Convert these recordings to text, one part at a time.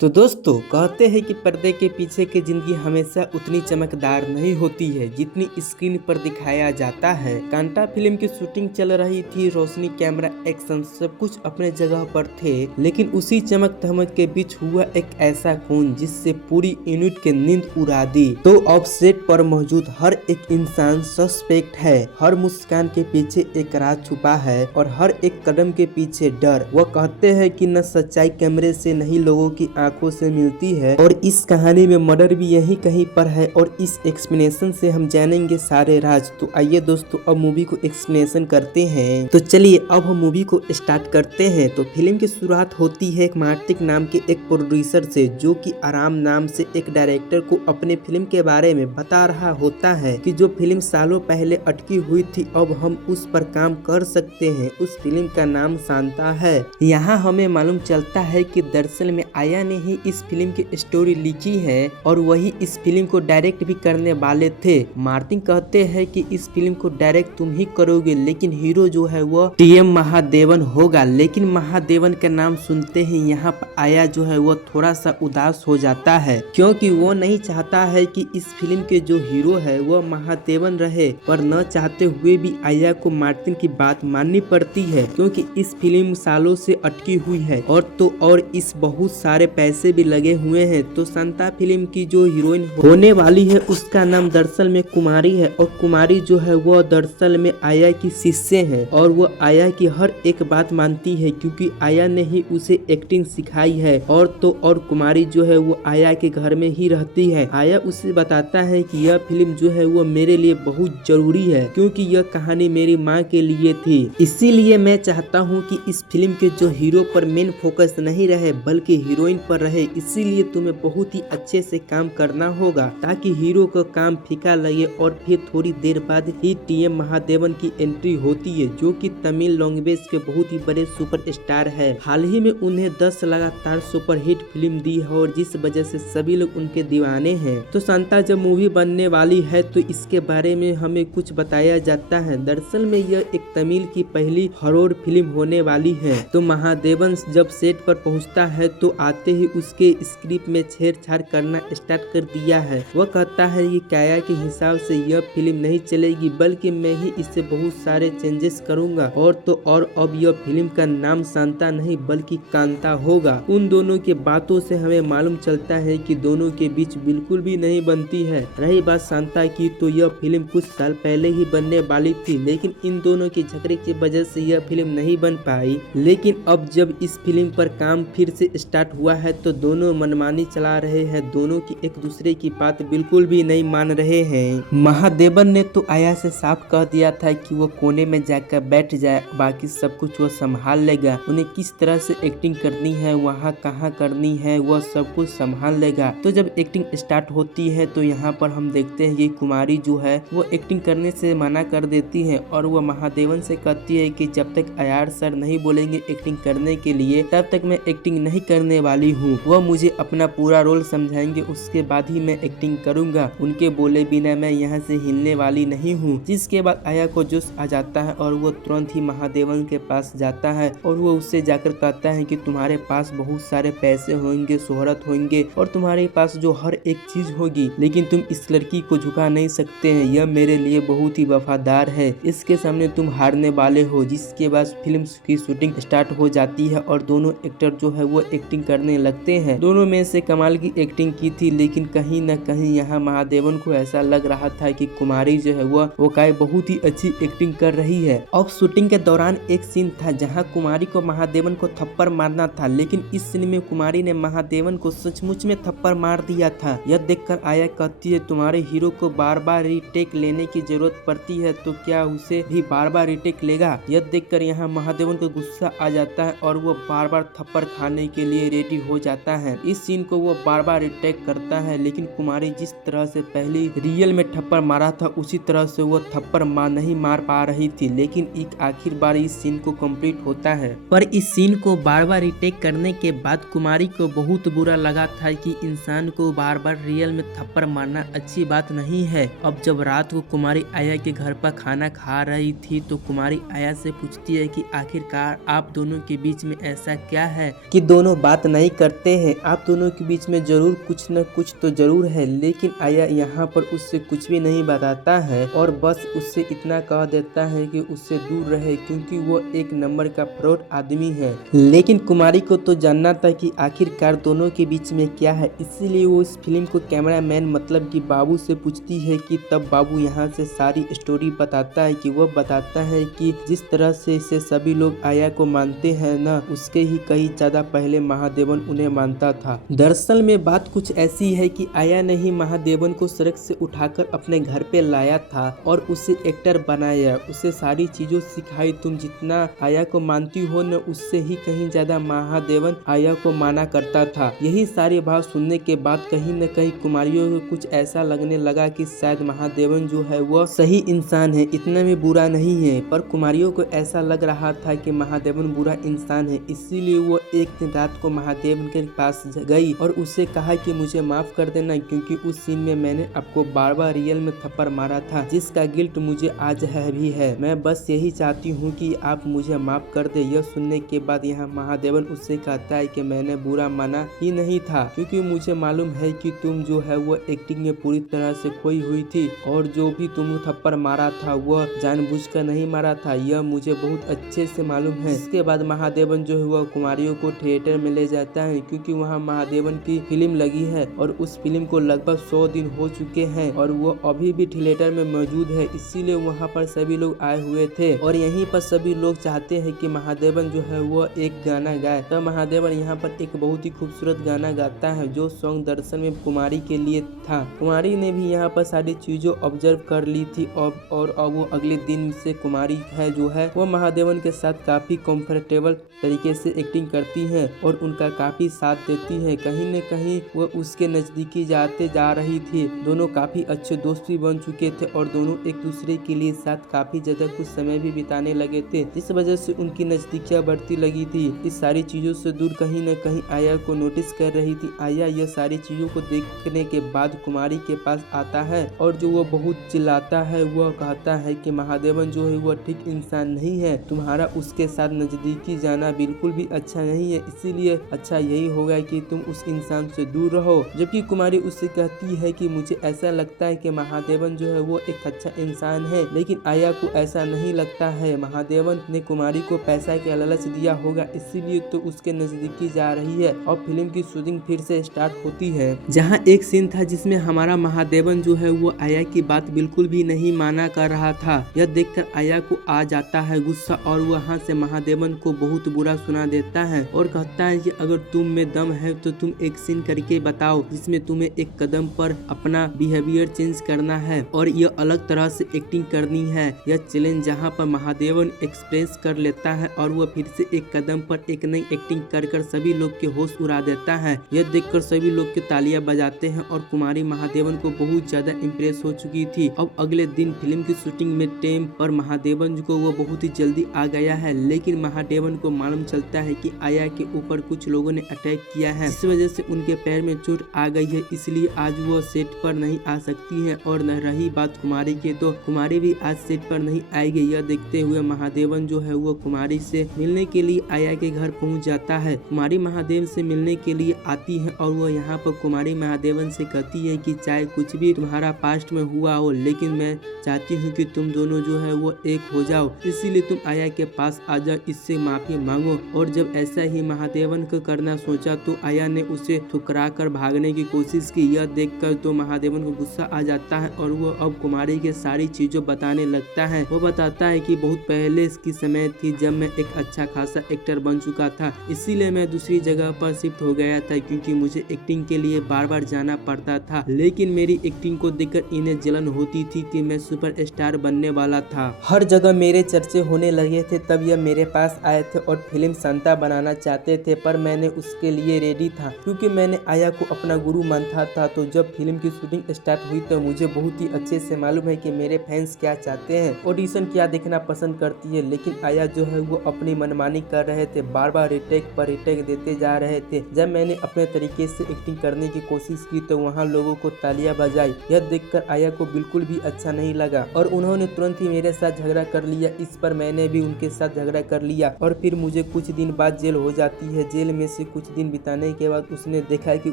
तो दोस्तों कहते हैं कि पर्दे के पीछे की जिंदगी हमेशा उतनी चमकदार नहीं होती है जितनी स्क्रीन पर दिखाया जाता है। कांटा फिल्म की शूटिंग चल रही थी, रोशनी, कैमरा, एक्शन सब कुछ अपने जगह पर थे, लेकिन उसी चमक धमक के बीच हुआ एक ऐसा खून जिससे पूरी यूनिट की नींद उड़ा दी। तो अब सेट पर मौजूद हर एक इंसान सस्पेक्ट है, हर मुस्कान के पीछे एक राज छुपा है और हर एक कदम के पीछे डर। वह कहते हैं कि न सच्चाई कैमरे से नहीं लोगों की आंखों से मिलती है और इस कहानी में मर्डर भी यही कहीं पर है और इस एक्सप्लेनेशन से हम जानेंगे सारे राज। तो आइए दोस्तों अब मूवी को एक्सप्लेनेशन करते हैं। तो चलिए अब हम मूवी को स्टार्ट करते हैं। तो फिल्म की शुरुआत होती है एक मार्टिक नाम के एक प्रोड्यूसर से, जो कि आराम नाम से एक डायरेक्टर को अपने फिल्म के बारे में बता रहा होता है कि जो फिल्म सालों पहले अटकी हुई थी अब हम उस पर काम कर सकते हैं। उस फिल्म का नाम शांता है। यहाँ हमें मालूम चलता है कि दरअसल में आया ने ही इस फिल्म की स्टोरी लिखी है और वही इस फिल्म को डायरेक्ट भी करने वाले थे। मार्टिन कहते हैं कि इस फिल्म को डायरेक्ट तुम ही करोगे, लेकिन हीरो जो है वो टीएम महादेवन होगा। लेकिन महादेवन का नाम सुनते ही यहाँ पर आया जो है वो थोड़ा सा उदास हो जाता है, क्योंकि वो नहीं चाहता है कि इस फिल्म के जो हीरो है वो महादेवन रहे, पर न चाहते हुए भी आया को मार्टिन की बात माननी पड़ती है, क्योंकि इस फिल्म सालों से अटकी हुई है और इस बहुत सारे पैसे भी लगे हुए हैं। तो शांता फिल्म की जो हीरोइन होने वाली है उसका नाम दरअसल में कुमारी है और कुमारी जो है वो दरअसल में आया की शिष्य है और वो आया की हर एक बात मानती है, क्योंकि आया ने ही उसे एक्टिंग सिखाई है। और कुमारी जो है वो आया के घर में ही रहती है। आया उसे बताता है कि यह फिल्म जो है वो मेरे लिए बहुत जरूरी है, क्योंकि यह कहानी मेरी माँ के लिए थी, इसीलिए मैं चाहता हूँ कि इस फिल्म के जो हीरो पर मेन फोकस नहीं रहे बल्कि हीरोइन पर रहे। इसीलिए तुम्हें बहुत ही अच्छे से काम करना होगा ताकि हीरो का काम फीका लगे। और फिर थोड़ी देर बाद ही टीएम महादेवन की एंट्री होती है, जो कि तमिल लैंग्वेज के बहुत ही बड़े सुपरस्टार है। हाल ही में उन्हें 10 लगातार सुपरहिट फिल्म दी है और जिस वजह से सभी लोग उनके दीवाने हैं। तो शांता जब मूवी बनने वाली है तो इसके बारे में हमें कुछ बताया जाता है। दरअसल में यह एक तमिल की पहली हॉरर फिल्म होने वाली है। तो महादेवन जब सेट पर पहुंचता है तो आते ही उसके स्क्रिप्ट में छेड़छाड़ करना स्टार्ट कर दिया है। वह कहता है कि काया के हिसाब से यह फिल्म नहीं चलेगी, बल्कि मैं ही इससे बहुत सारे चेंजेस करूंगा और अब यह फिल्म का नाम शांता नहीं बल्कि कांता होगा। उन दोनों के बातों से हमें मालूम चलता है कि दोनों के बीच बिल्कुल भी नहीं बनती है। रही बात शांता की, तो यह फिल्म कुछ साल पहले ही बनने वाली थी, लेकिन इन दोनों के झगड़े की वजह से यह फिल्म नहीं बन पाई। लेकिन अब जब इस फिल्म पर काम फिर से स्टार्ट हुआ है तो दोनों मनमानी चला रहे हैं, दोनों की एक दूसरे की बात बिल्कुल भी नहीं मान रहे हैं। महादेवन ने तो आया से साफ कह दिया था कि वो कोने में जाकर बैठ जाए, बाकी सब कुछ वो संभाल लेगा। उन्हें किस तरह से एक्टिंग करनी है, वहाँ कहाँ करनी है, वह सब कुछ संभाल लेगा। तो जब एक्टिंग स्टार्ट होती है तो यहाँ पर हम देखते हैं कि कुमारी जो है वो एक्टिंग करने से मना कर देती है और वो महादेवन से कहती है कि जब तक आयार सर नहीं बोलेंगे एक्टिंग करने के लिए तब तक मैं एक्टिंग नहीं करने वाली हूँ। वह मुझे अपना पूरा रोल समझाएंगे, उसके बाद ही मैं एक्टिंग करूंगा। उनके बोले बिना मैं यहाँ से हिलने वाली नहीं हूँ। जिसके बाद आया को जोश आ जाता है और वो तुरंत ही महादेवन के पास जाता है और वो उससे जाकर कहता है कि तुम्हारे पास बहुत सारे पैसे होंगे, शोहरत होंगे और तुम्हारे पास जो हर एक चीज होगी, लेकिन तुम इस लड़की को झुका नहीं सकते हैं। यह मेरे लिए बहुत ही वफादार है, इसके सामने तुम हारने वाले हो। जिसके बाद फिल्म की शूटिंग स्टार्ट हो जाती है और दोनों एक्टर जो है वो एक्टिंग करने लगते हैं। दोनों में से कमाल की एक्टिंग की थी, लेकिन कहीं न कहीं यहाँ महादेवन को ऐसा लग रहा था कि कुमारी जो है वो काय बहुत ही अच्छी एक्टिंग कर रही है। अब शूटिंग के दौरान एक सीन था जहाँ कुमारी को महादेवन को थप्पड़ मारना था, लेकिन इस सीन में कुमारी ने महादेवन को सचमुच में थप्पड़ मार दिया था। यह देखकर आया कहती है तुम्हारे हीरो को बार बार रीटेक लेने की जरूरत पड़ती है तो क्या उसे भी बार बार रीटेक लेगा। यह देखकर यहाँ महादेवन को गुस्सा आ जाता है और वो बार बार थप्पड़ खाने के लिए रेडी हो जाता है। इस सीन को वो बार बार रिटेक करता है, लेकिन कुमारी जिस तरह से पहले रियल में थप्पड़ मारा था उसी तरह से वो थप्पड़ नहीं मार पा रही थी। लेकिन एक आखिर बार इस सीन को कंप्लीट होता है, पर इस सीन को बार बार रिटेक करने के बाद कुमारी को बहुत बुरा लगा था कि इंसान को बार बार रियल में थप्पड़ मारना अच्छी बात नहीं है। अब जब रात को कुमारी आया के घर पर खाना खा रही थी तो कुमारी आया से पूछती है कि आखिरकार आप दोनों के बीच में ऐसा क्या है कि दोनों बात नहीं कर करते हैं, आप दोनों के बीच में जरूर कुछ न कुछ तो जरूर है। लेकिन आया यहाँ पर उससे कुछ भी नहीं बताता है और बस उससे इतना कह देता है कि उससे दूर रहे क्योंकि वो एक नंबर का फ्रॉड आदमी है। लेकिन कुमारी को तो जानना था कि आखिरकार दोनों के बीच में क्या है, इसीलिए वो इस फिल्म को कैमरामैन मतलब कि बाबू से पूछती है कि तब बाबू यहाँ से सारी स्टोरी बताता है कि वह बताता है कि जिस तरह से इसे सभी लोग आया को मानते हैं ना, उसके ही कई ज्यादा पहले महादेवन उन्हें मानता था। दरअसल में बात कुछ ऐसी है कि आया ने ही महादेवन को सड़क से उठाकर अपने घर पे लाया था और उसे एक्टर बनाया, उसे सारी चीजों सिखाई। तुम जितना आया को मानती हो न, उससे ही कहीं ज्यादा महादेवन आया को माना करता था। यही सारी बात सुनने के बाद कहीं न कहीं कुमारियों को कुछ ऐसा लगने लगा कि शायद महादेवन जो है वह सही इंसान है, इतना भी बुरा नहीं है। पर कुमारियों को ऐसा लग रहा था कि महादेवन बुरा इंसान है, इसीलिए वो एक दिन रात को महादेवन के पास गई और उससे कहा कि मुझे माफ कर देना क्योंकि उस सीन में मैंने आपको बार बार रियल में थप्पड़ मारा था, जिसका गिल्ट मुझे आज है भी है। मैं बस यही चाहती हूँ कि आप मुझे माफ कर दे। यह सुनने के बाद यहाँ महादेवन उससे कहता है कि मैंने बुरा माना ही नहीं था क्योंकि मुझे मालूम है कि तुम जो है वो एक्टिंग में पूरी तरह से खोई हुई थी और जो भी तुम थप्पड़ मारा था वह जानबूझकर नहीं मारा था, यह मुझे बहुत अच्छे से मालूम है। इसके बाद महादेवन जो है वह कुमारियों को थिएटर में ले जाता है क्योंकि वहाँ महादेवन की फिल्म लगी है और उस फिल्म को लगभग 100 दिन हो चुके हैं और वो अभी भी थिएटर में मौजूद है, इसीलिए वहाँ पर सभी लोग आए हुए थे और यहीं पर सभी लोग चाहते हैं कि महादेवन जो है वो एक गाना गाए। तो महादेवन यहाँ पर एक बहुत ही खूबसूरत गाना गाता है जो सॉन्ग दरअसल में कुमारी के लिए था। कुमारी ने भी यहाँ पर सारी चीजों ऑब्जर्व कर ली थी और अब वो अगले दिन से कुमारी है जो है वो महादेवन के साथ काफी कंफर्टेबल तरीके से एक्टिंग करती है और उनका काफी साथ देती है। कहीं न कहीं वो उसके नजदीकी जाते जा रही थी। दोनों काफी अच्छे दोस्त भी बन चुके थे और दोनों एक दूसरे के लिए साथ काफी ज्यादा कुछ समय भी बिताने लगे थे, जिस वजह से उनकी नजदीकियां बढ़ती लगी थी। इस सारी चीजों से दूर कहीं न कहीं आया को नोटिस कर रही थी। आया यह सारी चीजों को देखने के बाद कुमारी के पास आता है और जो वो बहुत चिल्लाता है, वह कहता है कि महादेवन जो है वह ठीक इंसान नहीं है, तुम्हारा उसके साथ नजदीकी जाना बिल्कुल भी अच्छा नहीं है, इसीलिए अच्छा यही होगा कि तुम उस इंसान से दूर रहो। जबकि कुमारी उससे कहती है कि मुझे ऐसा लगता है कि महादेवन जो है वो एक अच्छा इंसान है, लेकिन आया को ऐसा नहीं लगता है। महादेवन ने कुमारी को पैसा के लालच दिया होगा, इसीलिए तो उसके नजदीकी जा रही है। और फिल्म की शूटिंग फिर से स्टार्ट होती है, जहाँ एक सीन था जिसमें हमारा महादेवन जो है वो आया की बात बिल्कुल भी नहीं माना कर रहा था। यह देखकर आया को आ जाता है गुस्सा और वहाँ से महादेवन को बहुत बुरा सुना देता है और कहता है कि अगर तुम में दम है तो तुम एक सीन करके बताओ जिसमें तुम्हें एक कदम पर अपना बिहेवियर चेंज करना है और यह अलग तरह से एक्टिंग करनी है। यह चैलेंज जहाँ पर महादेवन एक्सप्रेस कर लेता है और वह फिर से एक कदम पर एक नई एक्टिंग कर सभी लोग के होश उड़ा देता है। यह देखकर सभी लोग के तालियां बजाते हैं और कुमारी महादेवन को बहुत ज्यादा इम्प्रेस हो चुकी थी। अब अगले दिन फिल्म की शूटिंग में टाइम पर महादेवन को वो बहुत ही जल्दी आ गया है, लेकिन महादेवन को मालूम चलता है कि आया के ऊपर कुछ लोगों ने अटैक किया है, इस वजह से उनके पैर में चोट आ गई है, इसलिए आज वो सेट पर नहीं आ सकती है। और न रही बात कुमारी के, तो कुमारी भी आज सेट पर नहीं आएगी। यह देखते हुए महादेवन जो है वो कुमारी से मिलने के लिए आया के घर पहुंच जाता है। कुमारी महादेव से मिलने के लिए आती है और वो यहाँ पर कुमारी महादेवन से कहती है कि चाहे कुछ भी तुम्हारा पास्ट में हुआ हो, लेकिन मैं चाहती हूँ कि तुम दोनों जो है वो एक हो जाओ, इसीलिए तुम आया के पास आ जाओ, इससे माफी मांगो। और जब ऐसा ही महादेवन को करना सोचा तो आया ने उसे ठुकरा कर भागने की कोशिश की। यह देखकर तो महादेवन को गुस्सा आ जाता है और वो अब कुमारी के सारी चीजों बताने लगता है। वो बताता है कि बहुत पहले की समय थी जब मैं एक अच्छा खासा एक्टर बन चुका था, इसीलिए मैं दूसरी जगह पर शिफ्ट हो गया था क्योंकि मुझे एक्टिंग के लिए बार बार जाना पड़ता था, लेकिन मेरी एक्टिंग को देखकर इन्हें जलन होती थी कि मैं सुपरस्टार बनने वाला था। हर जगह मेरे चर्चे होने लगे थे, तब यह मेरे पास आए थे और फिल्म संता बनाना चाहते थे, पर मैंने उसके लिए रेडी था क्योंकि मैंने आया को अपना गुरु मानता था। तो जब फिल्म की शूटिंग स्टार्ट हुई तो मुझे बहुत ही अच्छे से मालूम है कि मेरे फैंस क्या चाहते हैं, ऑडिशन क्या देखना पसंद करती है, लेकिन आया जो है वो अपनी मनमानी कर रहे थे, बार बार रिटेक पर रिटेक देते जा रहे थे। जब मैंने अपने तरीके से एक्टिंग करने की कोशिश की तो वहाँ लोगों को तालियां बजाई। यह देखकर आया को बिल्कुल भी अच्छा नहीं लगा और उन्होंने तुरंत ही मेरे साथ झगड़ा कर लिया। इस पर मैंने भी उनके साथ झगड़ा कर लिया और फिर मुझे कुछ दिन बाद जेल हो जाती है। जेल में से कुछ कुछ दिन बिताने के बाद उसने देखा कि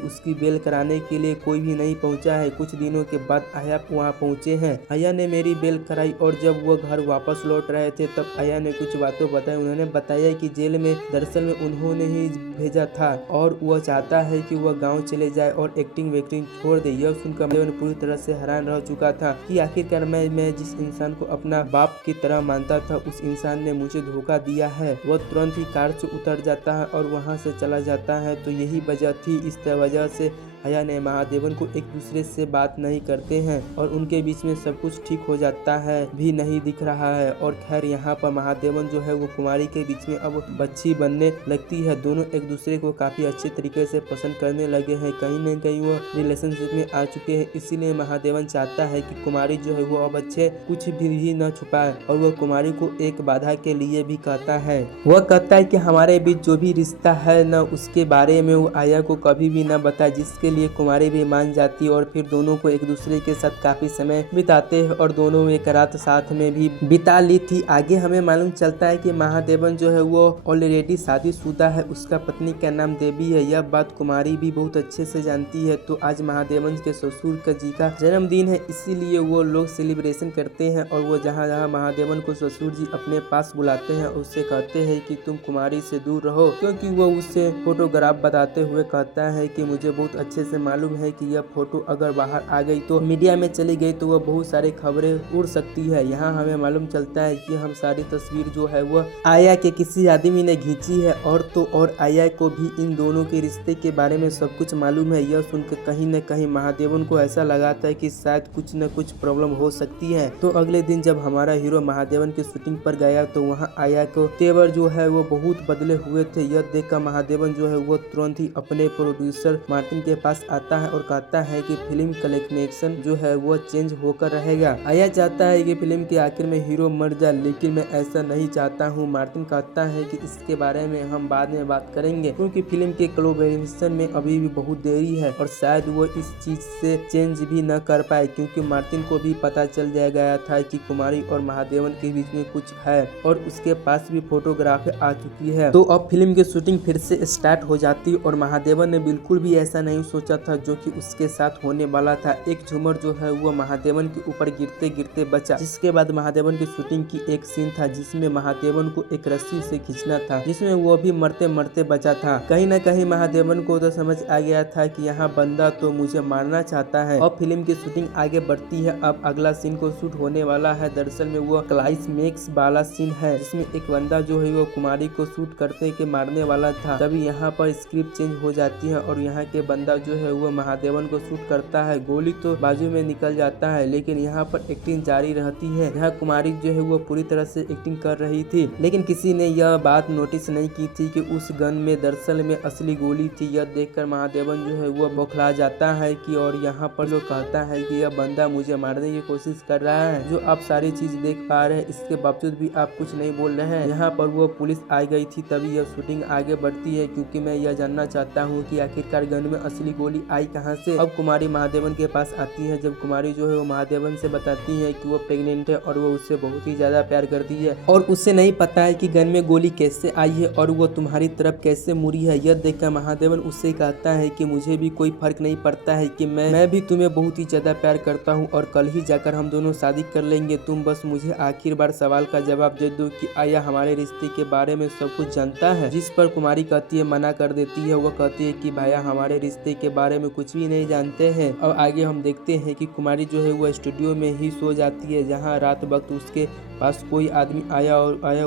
उसकी बेल कराने के लिए कोई भी नहीं पहुंचा है। कुछ दिनों के बाद आया वहां पहुंचे हैं। आया ने मेरी बेल कराई और जब वो घर वापस लौट रहे थे तब आया ने कुछ बातों बताई। उन्होंने बताया कि जेल में दरअसल में उन्होंने ही भेजा था और वह चाहता है कि वह गाँव चले जाए और एक्टिंग वेक्टिंग छोड़ दे। यह सुनकर महादेवन पूरी तरह से हैरान रह चुका था कि आखिरकार मैं जिस इंसान को अपना बाप की तरह मानता था उस इंसान ने मुझे धोखा दिया है। वह तुरंत ही कार से उतर जाता है और वहां से चला जाता है। तो यही वजह थी। इस वजह से आया ने महादेवन को एक दूसरे से बात नहीं करते हैं और उनके बीच में सब कुछ ठीक हो जाता है भी नहीं दिख रहा है। और खैर यहाँ पर महादेवन जो है वो कुमारी के बीच में अब बच्ची बनने लगती है। दोनों एक दूसरे को काफी अच्छे तरीके से पसंद करने लगे हैं। कहीं न कहीं वो रिलेशनशिप में आ चुके हैं। इसीलिए महादेवन चाहता है कि कुमारी जो है वो अब अच्छे कुछ भी न छुपाए और वह कुमारी को एक बाधा के लिए भी कहता है। वह कहता है कि हमारे बीच जो भी रिश्ता है न उसके बारे में वो आया को कभी भी न बताए, जिसके लिए कुमारी भी मान जाती और फिर दोनों को एक दूसरे के साथ काफी समय बिताते हैं और दोनों एक रात साथ में भी बिता ली थी। आगे हमें मालूम चलता है कि महादेवन जो है वो ऑलरेडी शादीशुदा है। उसका पत्नी का नाम देवी है। यह बात कुमारी भी बहुत अच्छे से जानती है। तो आज महादेवन के ससुर का जी का जन्मदिन है, इसीलिए वो लोग सेलिब्रेशन करते हैं और वो जहाँ जहाँ महादेवन को ससुर जी अपने पास बुलाते हैं उससे कहते हैं कि तुम कुमारी से दूर रहो, क्योंकि वो उससे फोटोग्राफ बताते हुए कहता है कि मुझे बहुत अच्छे से मालूम है कि यह फोटो अगर बाहर आ गई तो मीडिया में चली गई तो वह बहुत सारी खबरें उड़ सकती है। यहाँ हमें मालूम चलता है कि हम सारी तस्वीर जो है वह आया के किसी आदमी ने खींची है और तो और आया को भी इन दोनों के रिश्ते के बारे में सब कुछ मालूम है। यह सुनकर कहीं न कहीं महादेवन को ऐसा लगा था कि शायद कुछ न कुछ प्रॉब्लम हो सकती है। तो अगले दिन जब हमारा हीरो महादेवन की शूटिंग पर गया तो वहाँ आया को तेवर जो है वो बहुत बदले हुए थे। यह देखकर महादेवन जो है वो तुरंत ही अपने प्रोड्यूसर मार्टिन के पास आता है और कहता है कि फिल्म कलेक्शन जो है वो चेंज होकर रहेगा। आया चाहता है कि फिल्म के आखिर में हीरो मर जाए, लेकिन मैं ऐसा नहीं चाहता हूँ। मार्टिन कहता है कि इसके बारे में हम बाद में बात करेंगे, क्योंकि फिल्म के कोलैबोरेशन में अभी भी बहुत देरी है और शायद वो इस चीज से चेंज भी न कर पाए, क्योंकि मार्टिन को भी पता चल गया था कि कुमारी और महादेवन के बीच में कुछ है और उसके पास भी फोटोग्राफी आ चुकी है। तो अब फिल्म की शूटिंग फिर से स्टार्ट हो जाती और महादेवन ने बिल्कुल भी ऐसा नहीं सोचा था जो कि उसके साथ होने वाला था। एक झूमर जो है वो महादेवन के ऊपर गिरते गिरते बचा, जिसके बाद महादेवन की शूटिंग की एक सीन था जिसमें महादेवन को एक रस्सी से खींचना था, जिसमें वो भी मरते मरते बचा था। कहीं न कहीं महादेवन को तो समझ आ गया था कि यहाँ बंदा तो मुझे मारना चाहता है। अब फिल्म की शूटिंग आगे बढ़ती है। अब अगला सीन को शूट होने वाला है। दरअसल में वो क्लाइमैक्स वाला सीन है जिसमें एक बंदा जो है वो कुमारी को शूट करते के मारने वाला था। तभी यहाँ पर स्क्रिप्ट चेंज हो जाती है और यहाँ के बंदा जो है वो महादेवन को शूट करता है। गोली तो बाजू में निकल जाता है, लेकिन यहाँ पर एक्टिंग जारी रहती है। यहाँ कुमारी जो है वो पूरी तरह से एक्टिंग कर रही थी, लेकिन किसी ने यह बात नोटिस नहीं की थी कि उस गन में दरअसल में असली गोली थी। यह देखकर महादेवन जो है वो बौखला जाता है कि और यहाँ पर जो कहता है कि यह बंदा मुझे मारने की कोशिश कर रहा है। जो आप सारी चीज देख पा रहे हैं, इसके बावजूद भी आप कुछ नहीं बोल रहे हैं। यहाँ पर वो पुलिस आ गई थी, तभी यह शूटिंग आगे बढ़ती है, क्योंकि मैं यह जानना चाहता हूँ कि आखिरकार गन में असली गोली आई कहाँ से। अब कुमारी महादेवन के पास आती है। जब कुमारी जो है वो महादेवन से बताती है कि वो प्रेग्नेंट है और वो उससे बहुत ही ज्यादा प्यार करती है और उससे नहीं पता है कि गन में गोली कैसे आई है और वो तुम्हारी तरफ कैसे मुड़ी है। यह देखकर महादेवन उससे कहता है कि मुझे भी कोई फर्क नहीं पड़ता है कि मैं भी तुम्हें बहुत ही ज्यादा प्यार करता हूँ और कल ही जाकर हम दोनों शादी कर लेंगे। तुम बस मुझे आखिर बार सवाल का जवाब दे दो कि आया हमारे रिश्ते के बारे में सब कुछ जानता है। जिस पर कुमारी कहती है, मना कर देती है। वो कहती है कि भैया हमारे रिश्ते के बारे में कुछ भी नहीं जानते हैं। और आगे हम देखते हैं कि कुमारी जो है वो स्टूडियो में ही सो जाती है, जहाँ रात वक्त उसके पास कोई आदमी आया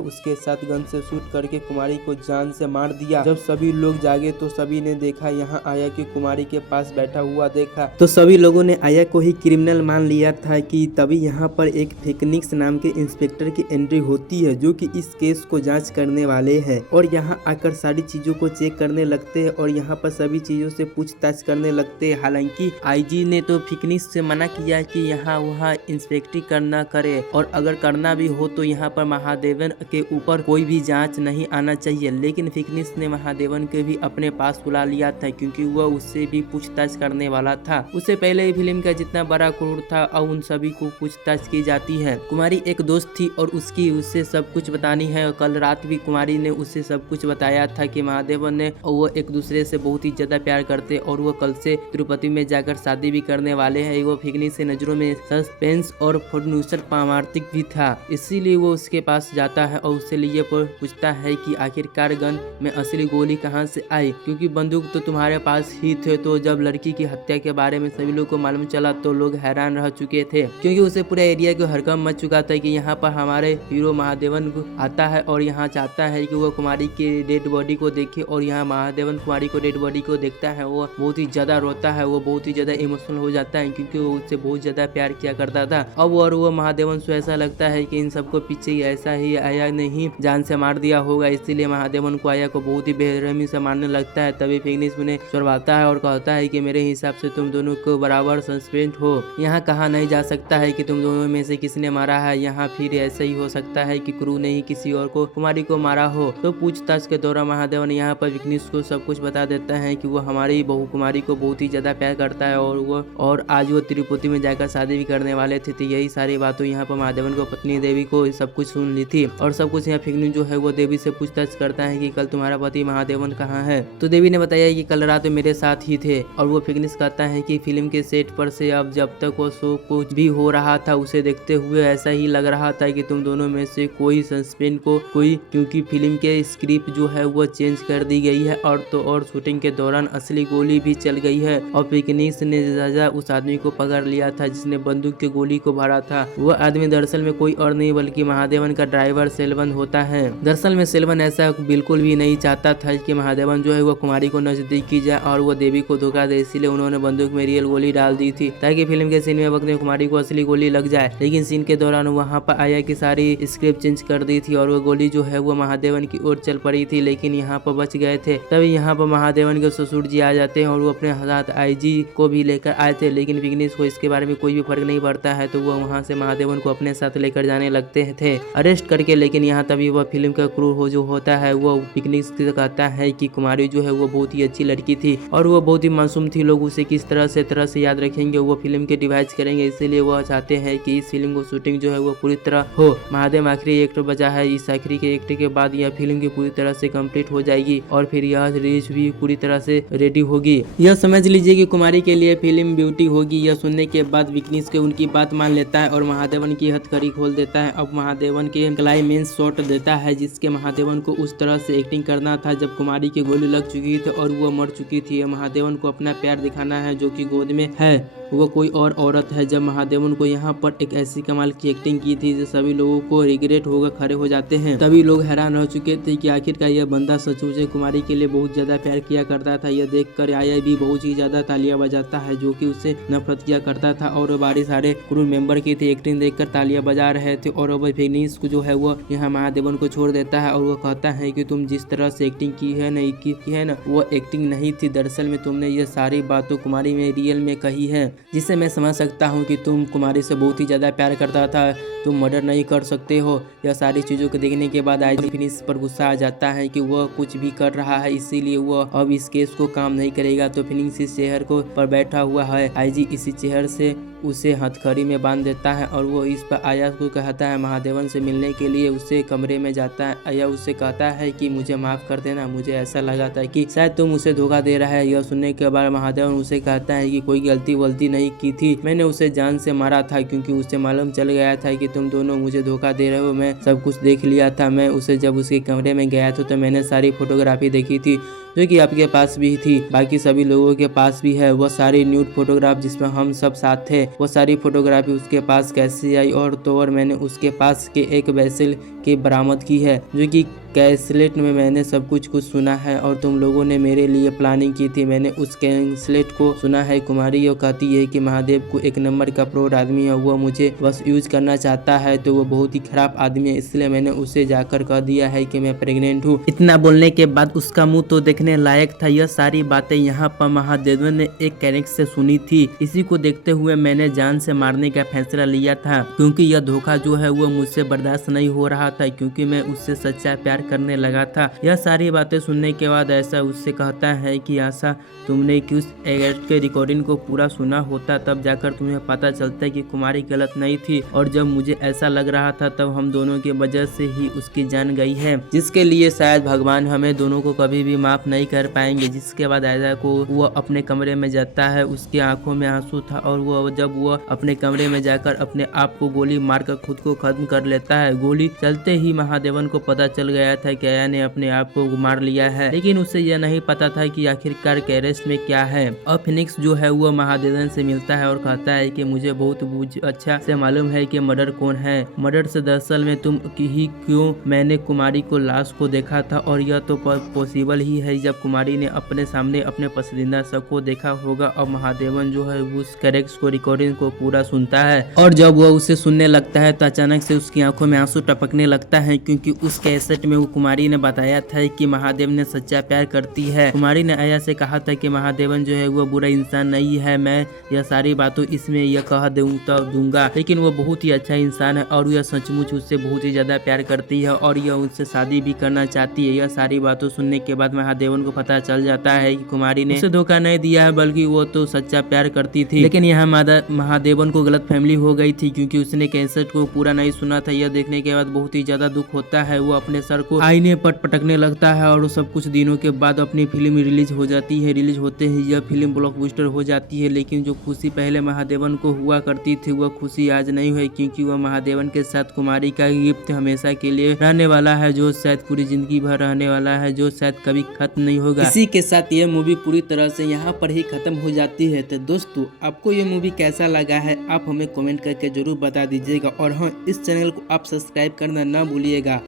उसके साथ गन से शूट करके कुमारी को जान से मार दिया। जब सभी लोग जागे तो सभी ने देखा यहाँ आया कि कुमारी के पास बैठा हुआ देखा, तो सभी लोगों ने आया को ही क्रिमिनल मान लिया था। कि तभी यहाँ पर एक फिनिक्स नाम के इंस्पेक्टर की एंट्री होती है, जो कि इस केस को जांच करने वाले हैं और यहाँ आकर सारी चीजों को चेक करने लगते हैं और यहाँ पर सभी चीजों से पूछताछ पूछताछ करने लगते। हालांकि आईजी ने तो फिकनिक्स से मना किया कि यहाँ वहाँ इंस्पेक्टिंग करना करे और अगर करना भी हो तो यहाँ पर महादेवन के ऊपर कोई भी जांच नहीं आना चाहिए। लेकिन फिकनिक्स ने महादेवन के भी अपने पास बुला लिया था क्योंकि वह उससे भी पूछताछ करने वाला था। उससे पहले ही फिल्म का जितना बड़ा क्रूर था और उन सभी को पूछताछ की जाती है। कुमारी एक दोस्त थी और उसकी उससे सब कुछ बतानी है और कल रात भी कुमारी ने उससे सब कुछ बताया था कि महादेवन ने और वो एक दूसरे से बहुत ही ज्यादा प्यार करते और वो कल से तिरुपति में जाकर शादी भी करने वाले हैं। वो फिकनिक्स से नजरों में सस्पेंस और प्रोड्यूसर पारमार्थिक भी था, इसीलिए वो उसके पास जाता है और उससे लिए पूछता है कि आखिरकार गन में असली गोली कहाँ से आई, क्योंकि बंदूक तो तुम्हारे पास ही थे। तो जब लड़की की हत्या के बारे में सभी लोग को मालूम चला तो लोग हैरान रह चुके थे क्योंकि उसे पूरा एरिया को हड़कंप मच चुका था कि यहाँ पर हमारे हीरो महादेवन आता है और यहाँ चाहता है कि वो कुमारी की डेड बॉडी को देखे। और यहाँ महादेवन कुमारी को डेड बॉडी को देखता है, वो बहुत ही ज्यादा रोता है, वो बहुत ही ज्यादा इमोशनल हो जाता है क्योंकि वो उससे बहुत ज्यादा प्यार किया करता था। अब और वो महादेवन से ऐसा लगता है कि इन सबको पीछे ऐसा ही आया नहीं जान से मार दिया होगा, इसीलिए महादेवन को आया को बहुत ही बेरहमी से मारने लगता है। तभी फिकनिक्स उन्हें छुड़वाता है और कहता है कि मेरे हिसाब से तुम दोनों को बराबर सस्पेंड हो, यहाँ कहा नहीं जा सकता है कि तुम दोनों में से किसने मारा है। यहाँ फिर ऐसा ही हो सकता है कि क्रू ने ही किसी और को कुमारी को मारा हो। तो पूछताछ के दौरान महादेवन यहाँ पर फिकनिक्स को सब कुछ बता देता है कि वो हमारी बहू कुमारी को बहुत ही ज्यादा प्यार करता है और आज वो तिरुपति में जाकर शादी भी करने वाले थे। तो यही सारी बातों यहाँ पर महादेवन को पत्नी देवी को सब कुछ सुन ली थी और सब कुछ यहाँ फिकनिक्स जो है वो देवी से पूछताछ करता है कि कल तुम्हारा पति महादेवन कहाँ है। तो देवी ने बताया कि कल रात मेरे साथ ही थे। और वो फिकनिक्स कहता है कि फिल्म के सेट पर से अब जब तक वो शो कुछ भी हो रहा था उसे देखते हुए ऐसा ही लग रहा था कि तुम दोनों में से कोई सस्पेंस को कोई, क्योंकि फिल्म के स्क्रिप्ट जो है वो चेंज कर दी गई है और शूटिंग के दौरान असली गोली भी चल गई है और फिकनिक्स ने सजा उस आदमी को पकड़ लिया था जिसने बंदूक की गोली को भरा था। वो आदमी दरअसल में कोई और नहीं बल्कि महादेवन का ड्राइवर सेल्वन होता है। दरअसल में सेल्वन ऐसा बिल्कुल भी नहीं चाहता था कि महादेवन जो है वो कुमारी को नजदीक की जाए और वो देवी को धोखा दे, इसीलिए उन्होंने बंदूक में रियल गोली डाल दी थी ताकि फिल्म के सीन में वक्त में कुमारी को असली गोली लग जाए। लेकिन सीन के दौरान वहाँ पर आया की सारी स्क्रिप्ट चेंज कर दी थी और वो गोली जो है वो महादेवन की ओर चल पड़ी थी, लेकिन यहाँ पर बच गए थे। तभी यहाँ पर महादेवन के ससुर जी आ जाते हैं और वो अपने साथ आईजी को भी लेकर आए थे, लेकिन फिकनिक्स को इसके बारे में कोई भी फर्क नहीं पड़ता है। तो वो वहाँ से महादेवन को अपने साथ लेकर जाने लगते थे अरेस्ट करके। लेकिन यहाँ तभी वह फिल्म का क्रू हो जो होता है वो फिकनिक्स से कहता है कि कुमारी जो है वो बहुत ही अच्छी लड़की थी और वो बहुत ही मासूम थी, लोग उसे किस तरह से याद रखेंगे, वो फिल्म के डिवाइस करेंगे, इसीलिए वह चाहते हैं कि इस फिल्म को शूटिंग जो है वो पूरी तरह हो। महादेव आखिरी एक्टर बचा है, इस आखिरी के एक्टर के बाद यह फिल्म की पूरी तरह से कंप्लीट हो जाएगी और फिर यह रिलीज भी पूरी तरह से रेडी होगी। यह समझ लीजिए कि कुमारी के लिए फिल्म ब्यूटी होगी। यह सुनने के बाद फिकनिक्स के उनकी बात मान लेता है और महादेवन की हथकड़ी खोल देता है। अब महादेवन के क्लाइमेक्स शॉट देता है जिसके महादेवन को उस तरह से एक्टिंग करना था जब कुमारी की गोली लग चुकी थी और वो मर चुकी थी। महादेवन को अपना प्यार दिखाना है जो कि गोद में है, वो कोई और औरत है। जब महादेवन को यहाँ पर एक ऐसी कमाल की एक्टिंग की थी जो सभी लोगों को रिग्रेट होगा खड़े हो जाते हैं। तभी लोग हैरान रह चुके थे कि आखिरकार यह बंदा सचमुच कुमारी के लिए बहुत ज्यादा प्यार किया करता था। यह देखकर आया भी बहुत ही ज्यादा तालियां बजाता है जो कि उससे नफरत किया करता था और बारी सारे क्रू मेंबर की थी एक्टिंग देखकर तालियां बजा रहे थे। और अब फिकनिक्स को जो है वो यहाँ महादेवन को छोड़ देता है और वो कहता है कि तुम जिस तरह से एक्टिंग की है नहीं की है ना, वो एक्टिंग नहीं थी, दरअसल में तुमने ये सारी बातों कुमारी में रियल में कही है, जिससे मैं समझ सकता हूँ कि तुम कुमारी से बहुत ही ज्यादा प्यार करता था, तुम मर्डर नहीं कर सकते हो। यह सारी चीजों को देखने के बाद आईजी फिकनिक्स पर गुस्सा आ जाता है कि वह कुछ भी कर रहा है, इसीलिए वह अब इस केस को काम नहीं करेगा। तो फिकनिक्स इस चेयर को पर बैठा हुआ है, आईजी इसी चेयर से उसे हथकड़ी में बांध देता है और वो इस पर आया को कहता है महादेवन से मिलने के लिए उसे कमरे में जाता है। आया उससे कहता है कि मुझे माफ कर देना, मुझे ऐसा लगा था कि शायद तुम उसे धोखा दे रहा है। यह सुनने के बाद महादेवन उसे कहता है कि कोई गलती नहीं की थी, मैंने उसे जान से मारा था क्योंकि उसे मालूम चल गया था कि तुम दोनों मुझे धोखा दे रहे हो। मैं सब कुछ देख लिया था। मैं उसे जब उसके कमरे में गया था तो मैंने सारी फोटोग्राफी देखी थी जो कि आपके पास भी थी, बाकी सभी लोगों के पास भी है। वो सारी न्यूड फोटोग्राफ जिसमें हम सब साथ थे, वो सारी फोटोग्राफी उसके पास कैसे आई और तो और मैंने उसके पास के एक वेसल की बरामद की है जो कि कैसलेट में मैंने सब कुछ सुना है और तुम लोगों ने मेरे लिए प्लानिंग की थी। मैंने उस कैसलेट को सुना है। कुमारी ये कहती है कि महादेव को एक नंबर का फ्रॉड आदमी है, वो मुझे बस यूज करना चाहता है, तो वो बहुत ही खराब आदमी है, इसलिए मैंने उसे जाकर कह दिया है कि मैं प्रेग्नेंट हूँ। इतना बोलने के बाद उसका मुंह तो देखने लायक था। यह सारी बातें यहाँ पर महादेवन ने एक कैरेक्टर से सुनी थी। इसी को देखते हुए मैंने जान से मारने का फैसला लिया था, क्योंकि यह धोखा जो है वो मुझसे बर्दाश्त नहीं हो रहा था, क्योंकि मैं उससे सच्चा प्यार करने लगा था। यह सारी बातें सुनने के बाद ऐसा उससे कहता है कि आशा, तुमने कि उस एगेस्ट के रिकॉर्डिंग को पूरा सुना होता, तब जाकर तुम्हें पता चलता है कि कुमारी गलत नहीं थी, और जब मुझे ऐसा लग रहा था तब हम दोनों की वजह से ही उसकी जान गई है, जिसके लिए शायद भगवान हमें दोनों को कभी भी माफ नहीं कर पाएंगे। जिसके बाद आयशा को वो अपने कमरे में जाता है, उसकी आंखों में आंसू था, और जब वो अपने कमरे में जाकर अपने आप को गोली मारकर खुद को खत्म कर लेता है। गोली चलते ही महादेवन को पता चल गया था कि आया ने अपने आप को मार लिया है, लेकिन उसे यह नहीं पता था कि आखिरकार कैरेस्ट में क्या है। और फिनिक्स जो है वो महादेवन से मिलता है और कहता है कि मुझे बहुत अच्छा से मालूम है कि मर्डर कौन है। मर्डर से दरअसल में तुम ही क्यों, मैंने कुमारी को लाश को देखा था, और यह तो पॉसिबल ही है जब कुमारी ने अपने सामने अपने पसंदीदा सब को देखा होगा। और महादेवन जो है उस कैरेक्टर को रिकॉर्डिंग को पूरा सुनता है, और जब वह उसे सुनने लगता है तो अचानक से उसकी आंखों में आंसू टपकने लगता है, क्योंकि उस कैसेट में वो कुमारी ने बताया था कि महादेव ने सच्चा प्यार करती है। कुमारी ने आया से कहा था कि महादेवन जो है वो बुरा इंसान नहीं है, मैं यह सारी बातों इसमें यह कह दूंगा, लेकिन वो बहुत ही अच्छा इंसान है और यह सचमुच उससे बहुत ही ज्यादा प्यार करती है और यह उससे शादी भी करना चाहती है। यह सारी बातों सुनने के बाद महादेवन को पता चल जाता है कि कुमारी ने उसे धोखा नहीं दिया है, बल्कि वो तो सच्चा प्यार करती थी। लेकिन यहाँ महादेवन को गलत फैमिली हो गई थी, क्योंकि उसने कैसेट को पूरा नहीं सुना था। यह देखने के बाद बहुत ही ज्यादा दुख होता है। वो अपने सर को आईने पर पटकने लगता है, और सब कुछ दिनों के बाद अपनी फिल्म रिलीज हो जाती है। रिलीज होते ही यह फिल्म ब्लॉकबस्टर हो जाती है, लेकिन जो खुशी पहले महादेवन को हुआ करती थी वह खुशी आज नहीं हुई, क्योंकि वह महादेवन के साथ कुमारी का गिफ्ट हमेशा के लिए रहने वाला है, जो शायद पूरी जिंदगी भर रहने वाला है, जो शायद कभी खत्म नहीं होगा। इसी के साथ यह मूवी पूरी तरह से यहाँ पर ही खत्म हो जाती है। तो दोस्तों, आपको ये मूवी कैसा लगा है आप हमें कमेंट करके जरूर बता दीजिएगा, और हाँ, इस चैनल को आप सब्सक्राइब करना ना भूलिएगा।